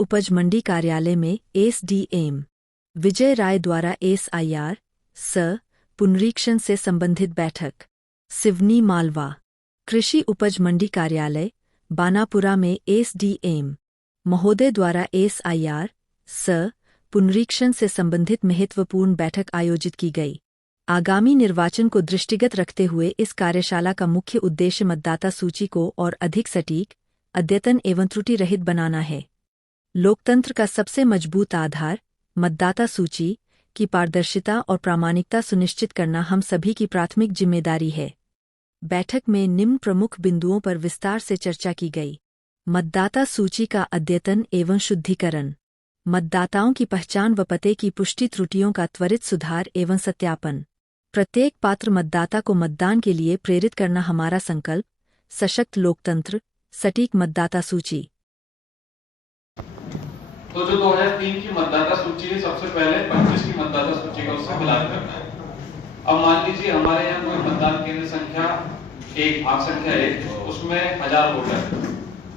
उपज मंडी कार्यालय में एसडीएम विजय राय द्वारा एसआईआर पुनरीक्षण से संबंधित बैठक। सिवनी मालवा कृषि उपज मंडी कार्यालय बानापुरा में एसडीएम महोदय द्वारा एसआईआर पुनरीक्षण से संबंधित महत्वपूर्ण बैठक आयोजित की गई। आगामी निर्वाचन को दृष्टिगत रखते हुए इस कार्यशाला का मुख्य उद्देश्य मतदाता सूची को और अधिक सटीक, अद्यतन एवं त्रुटि रहित बनाना है। लोकतंत्र का सबसे मजबूत आधार मतदाता सूची की पारदर्शिता और प्रामाणिकता सुनिश्चित करना हम सभी की प्राथमिक जिम्मेदारी है। बैठक में निम्न प्रमुख बिंदुओं पर विस्तार से चर्चा की गई। मतदाता सूची का अद्यतन एवं शुद्धिकरण, मतदाताओं की पहचान व पते की पुष्टि, त्रुटियों का त्वरित सुधार एवं सत्यापन, प्रत्येक पात्र मतदाता को मतदान के लिए प्रेरित करना हमारा संकल्प, सशक्त लोकतंत्र, सटीक मतदाता सूची। तो जो 2003 की मतदाता सूची है, सबसे पहले 25 की मतदाता सूची का उससे मिलान करना है। अब मान लीजिए हमारे यहाँ कोई मतदान केंद्र संख्या 1, भाग संख्या 1, उसमें 1000 वोटर,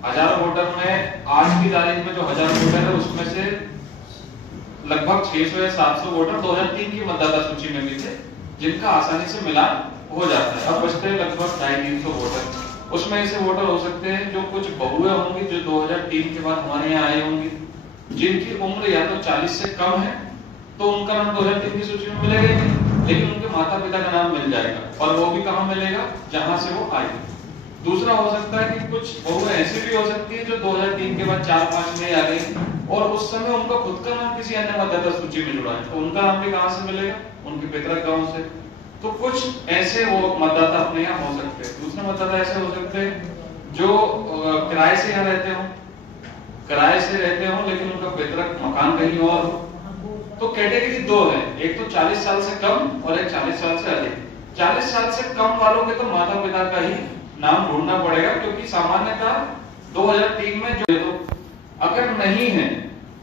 1000 वोटर में आज की तारीख में जो 1000 वोटर है उसमें से लगभग 600 या 700 वोटर 2003 की मतदाता सूची में भी थे, जिनका आसानी से मिलान हो जाता है। अब बचते हैं लगभग 250-300 वोटर। उसमें ऐसे वोटर हो सकते हैं जो कुछ बहुएं होंगी जो 2003 के बाद हमारे यहाँ आए होंगी, जिनकी उम्र या तो 40 से कम है, तो उनका नाम 2003 की सूची में मिलेगा ही नहीं, लेकिन उनके माता पिता का नाम मिल जाएगा, और वो भी कहाँ मिलेगा, जहां से वो आए। दूसरा हो सकता है कि कुछ बहुएं ऐसी भी हो सकती है जो 2003 के बाद 4-5 में आ गई और उस समय उनका खुद का नाम किसी अन्य मतदाता सूची में जुड़ा है, तो उनका नाम भी कहां से मिलेगा, उनके पितरक गांव से। तो कुछ ऐसे वो मतदाता अपने यहाँ हो सकते हैं। दूसरे मतदाता ऐसे हो सकते हैं जो किराए से यहाँ रहते हो, किराए से रहते हो लेकिन उनका पितरक मकान कहीं और हो। तो कैटेगरी 2 है, एक तो 40 साल से कम और एक 40 साल से अधिक। 40 साल से कम वालों के तो माता पिता का ही नाम ढूंढना पड़ेगा, क्योंकि सामान्यतः 2003 में जो तो अगर नहीं है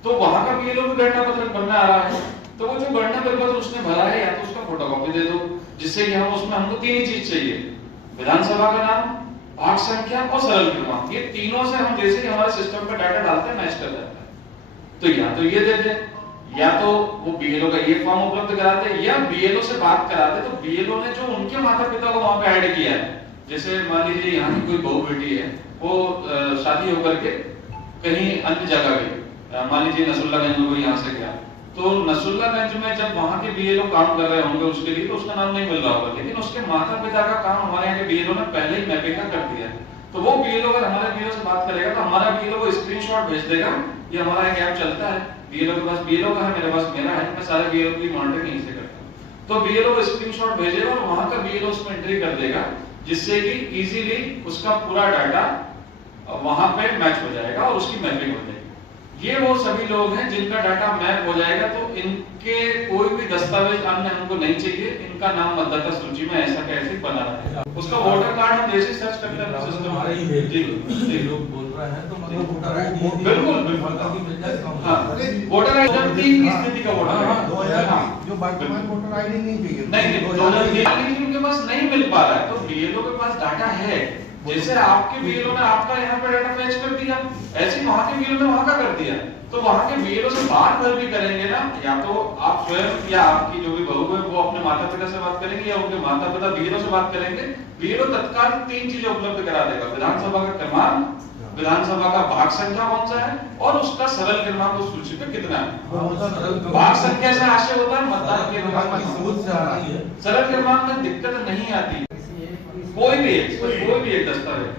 तो वहां का बीएलओ भी गणना पत्र भरना आ रहा है, तो वो जो गणना पत्र उसने भरा है या तो उसका फोटोकॉपी दे दो, जिससे कि हम उसमें हमको 3 ही चीज चाहिए, विधानसभा का नाम, भाग संख्या और सरल क्रमांक। ये तीनों से हम जैसे ही हमारे सिस्टम पे डाटा डालते हैं मैच कर जाता है। तो या तो ये दे दे, या तो वो बीएलओ का ये फॉर्म उपलब्ध कराते, या बीएलओ से बात कराते। तो बीएलओ ने जो उनके माता पिता को वहां पे ऐड किया है, जैसे मान लीजिए यहाँ की कोई बहू बेटी है, वो शादी होकर के कहीं अन्य जगह गई, मान लीजिए नसरुल्लागंज में कोई यहाँ से गया, तो नसरुल्लागंज में जब वहां के बीएलओ काम कर रहे होंगे उसके लिए, तो उसका नाम नहीं मिल रहा होगा, लेकिन उसके माता पिता का काम हमारे यहाँ के बीएलओ ने पहले ही मैपिंग का कर दिया है। तो वो बीएलओ अगर हमारे बीएलओ से बात करेगा तो हमारा बीएलओ को स्क्रीनशॉट भेज देगा। ये हमारा एक ऐप चलता है, बीएलओ के पास बीएलओ का है, मेरे पास मेरा है, मैं सारे बीएलओ की मॉनिटरिंग यहीं से करता हूं। तो बीएलओ को स्क्रीनशॉट भेजेगा और वहां का बीएलओ उसमें एंट्री कर देगा, जिससे कि इजीली उसका पूरा डाटा वहां पे मैच हो जाएगा और उसकी मैपिंग हो जाएगी। ये वो सभी लोग हैं जिनका डाटा मैप हो जाएगा, तो इनके कोई भी दस्तावेज अन्य हमको नहीं चाहिए, इनका नाम मतदाता सूची में ऐसा कैसे बना रहेगा। उसका वोटर कार्ड हम जैसे सर्च करते हैं सिस्टम में, जी लोग बोल रहे हैं, तो मतलब वोटर आईडी बिल्कुल मिल जाएगा। हां, वोटर आईडी 2003 की स्थिति का वोटर आईडी 2003 जो वर्तमान वोटर आईडी नहीं चाहिए, नहीं 2003 उनके पास नहीं मिल पा रहा है, तो बीएलओ के पास डाटा है। जैसे आपके बीएलओ ने आपका यहाँ पे डाटा फैच कर दिया, ऐसे वहां के बीएलओ ने वहां का कर दिया। तो वहां के बीएलओ से बात भी करेंगे ना, या तो आप स्वयं या आपकी जो भी बहू है वो अपने माता पिता से बात करेंगे, या उनके माता पिता बीएलओ से बात करेंगे। बीएलओ तत्काल 3 चीजें उपलब्ध करा देगा, विधानसभा का क्रमांक, विधानसभा का भाग संख्या कौन सा है, और उसका सरल क्रमांक उस सूची पे कितना है। भाग संख्या से आशय होता है मतदान के क्रमांक, सरल क्रमांक में दिक्कत नहीं आती। कोई भी एक दस्तावेज,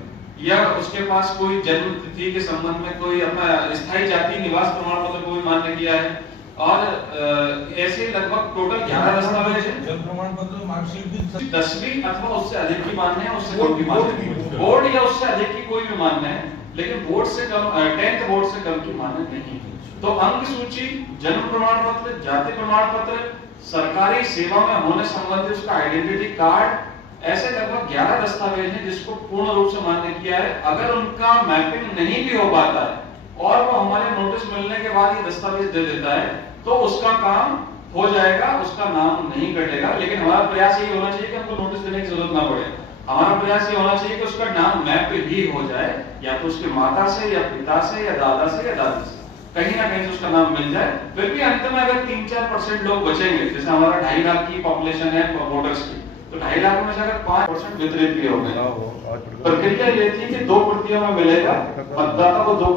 या उसके पास कोई जन्म तिथि के संबंध में कोई अपना स्थायी जाति निवास प्रमाण पत्र कोई मान्य किया है, और ऐसे लगभग टोटल 11 दस्तावेज है। जन्म प्रमाण पत्र, मार्कशीट, 10वीं अथवा उससे अधिक की मान्य है, उससे कम की मान्य है, बोर्ड या उससे अधिक की कोई भी मान्य है, लेकिन बोर्ड से कम 10th बोर्ड से कम की मान्य नहीं है। तो अंक सूची, जन्म प्रमाण पत्र, जाति प्रमाण पत्र, सरकारी सेवा में होने संबंधित उसका आइडेंटिटी कार्ड, ऐसे लगभग 11 दस्तावेज हैं जिसको पूर्ण रूप से मान्य किया है। अगर उनका मैपिंग नहीं भी हो पाता है और वो हमारे नोटिस मिलने के बाद ये दस्तावेज दे देता है, तो उसका काम हो जाएगा, उसका नाम नहीं कटेगा। लेकिन हमारा प्रयास यही होना चाहिए कि हमको नोटिस देने की जरूरत ना पड़े। हमारा प्रयास ये होना चाहिए कि उसका नाम मैप भी हो जाए, या तो उसके माता से, या पिता से, या दादा से, या दादी से। कहीं ना कहीं से उसका नाम मिल जाए। फिर भी अंत में अगर 3-4% लोग बचेंगे, जैसे हमारा 2.5 लाख की पॉपुलेशन है वोटर्स की, तो 2.5 लाख में से अगर 5% वितरित भी हो गए, प्रक्रिया ये थी कि 2 प्रतियों में मिलेगा, मतदाता को 2